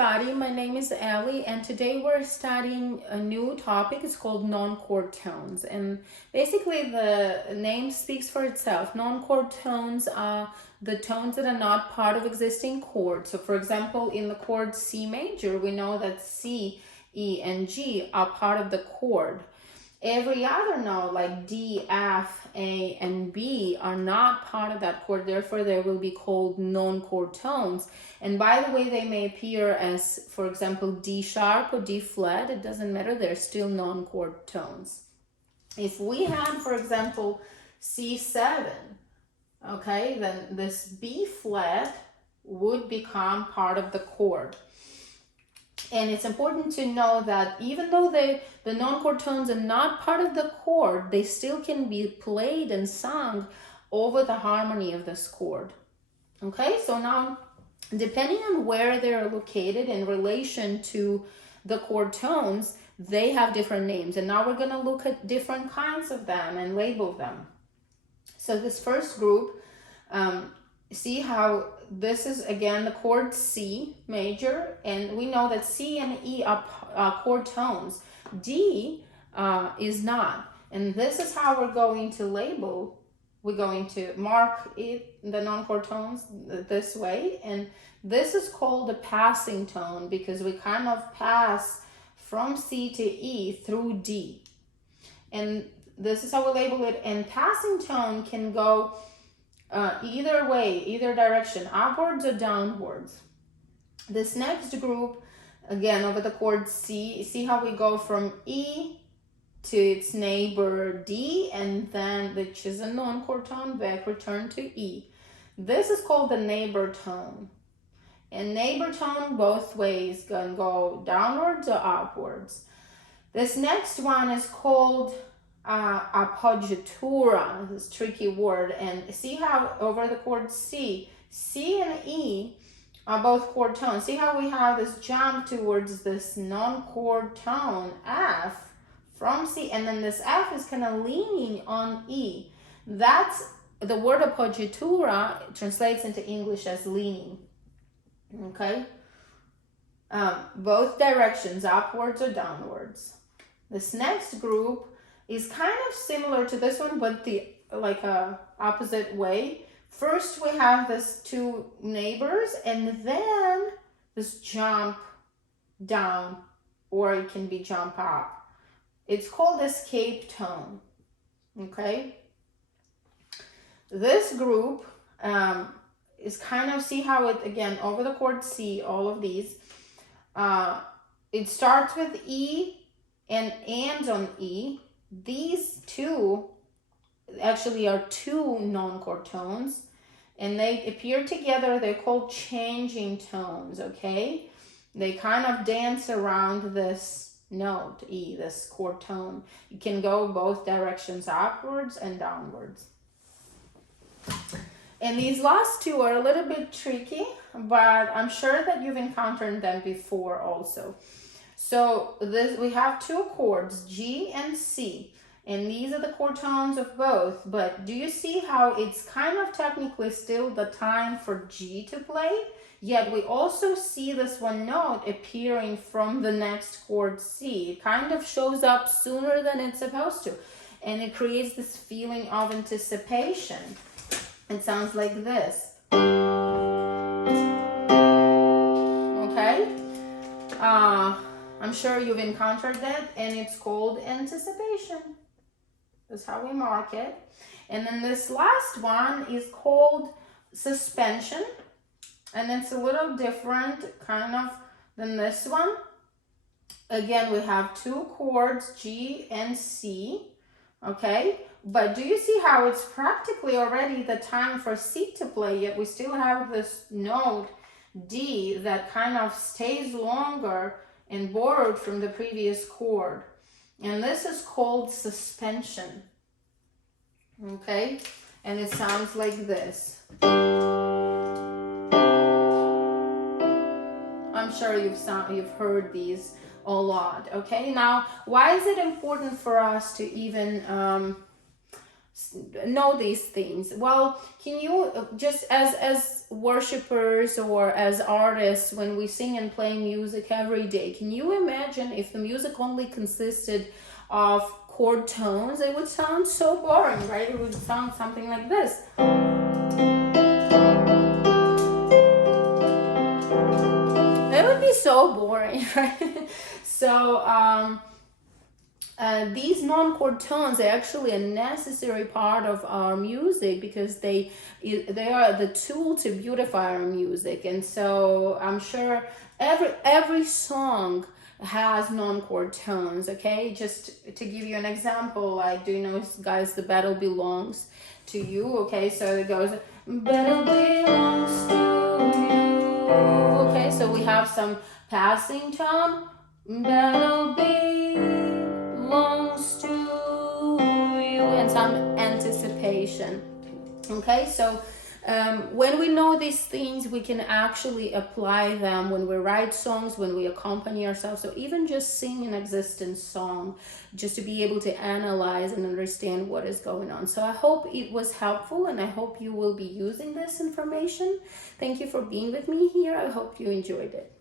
everybody, my name is Ellie and today we're studying a new topic. It's called non-chord tones, and basically the name speaks for itself. Non-chord tones are the tones that are not part of existing chords. So for example, in the chord C major, we know that C, E, and G are part of the chord. Every other note like D, F, A, and B are not part of that chord, therefore they will be called non-chord tones. And by the way, they may appear as, for example, D sharp or D flat, it doesn't matter, they're still non-chord tones. If we had, for example, C7, okay, then this B flat would become part of the chord. And it's important to know that even though the non-chord tones are not part of the chord, they still can be played and sung over the harmony of this chord. Okay, so now depending on where they're located in relation to the chord tones, they have different names. And now we're going to look at different kinds of them and label them. So this first group, see how this is again the chord C major, and we know that C and E are chord tones. D is not, and this is how we're going to label. We're going to mark it, the non-chord tones, this way, and this is called a passing tone because we kind of pass from C to E through D, and this is how we label it. And passing tone can go either way, either direction, upwards or downwards. This next group, again over the chord C, see how we go from E to its neighbor D, and then, which is a non-chord tone, back return to E. This is called the neighbor tone. And neighbor tone both ways can go downwards or upwards. This next one is called appoggiatura, this tricky word, and see how over the chord C, C and E are both chord tones. See how we have this jump towards this non-chord tone F from C, and then this F is kind of leaning on E. That's the word appoggiatura translates into English as leaning. Okay, both directions, upwards or downwards. This next group is kind of similar to this one, but the opposite way. First we have this two neighbors, and then this jump down, or it can be jump up. It's called escape tone. Okay, this group is kind of, see how it, again over the chord C, all of these, it starts with E and ends on E. These two actually are two non-chord tones, and they appear together. They're called changing tones. Okay, they kind of dance around this note E, this chord tone. You can go both directions, upwards and downwards. And these last two are a little bit tricky, but I'm sure that you've encountered them before also. So we have two chords, G and C, and these are the chord tones of both. But do you see how it's kind of technically still the time for G to play, yet we also see this one note appearing from the next chord C. It kind of shows up sooner than it's supposed to, and it creates this feeling of anticipation. It sounds like this. Okay? I'm sure you've encountered that, and it's called anticipation. That's how we mark it. And then this last one is called suspension, and it's a little different kind of than this one. Again, we have two chords, G and C, okay? But do you see how it's practically already the time for C to play, yet we still have this note D that kind of stays longer and borrowed from the previous chord. And this is called suspension. Okay? And it sounds like this. I'm sure you've heard these a lot. Okay? Now, why is it important for us to even know these things? Well, can you just as worshipers or as artists, when we sing and play music every day, can you imagine if the music only consisted of chord tones? It would sound so boring, right? It would sound something like this. It would be so boring, right? So these non-chord tones are actually a necessary part of our music, because they are the tool to beautify our music. And so I'm sure every song has non-chord tones. Okay, just to give you an example, like, do you know, guys, the battle belongs to you? Okay, so it goes, battle belongs to you. Okay, so we have some passing tone, battle belongs to you, and some anticipation. Okay, so when we know these things, we can actually apply them when we write songs, when we accompany ourselves, or even just sing an existing song, just to be able to analyze and understand what is going on. So I hope it was helpful, and I hope you will be using this information. Thank you for being with me here. I hope you enjoyed it.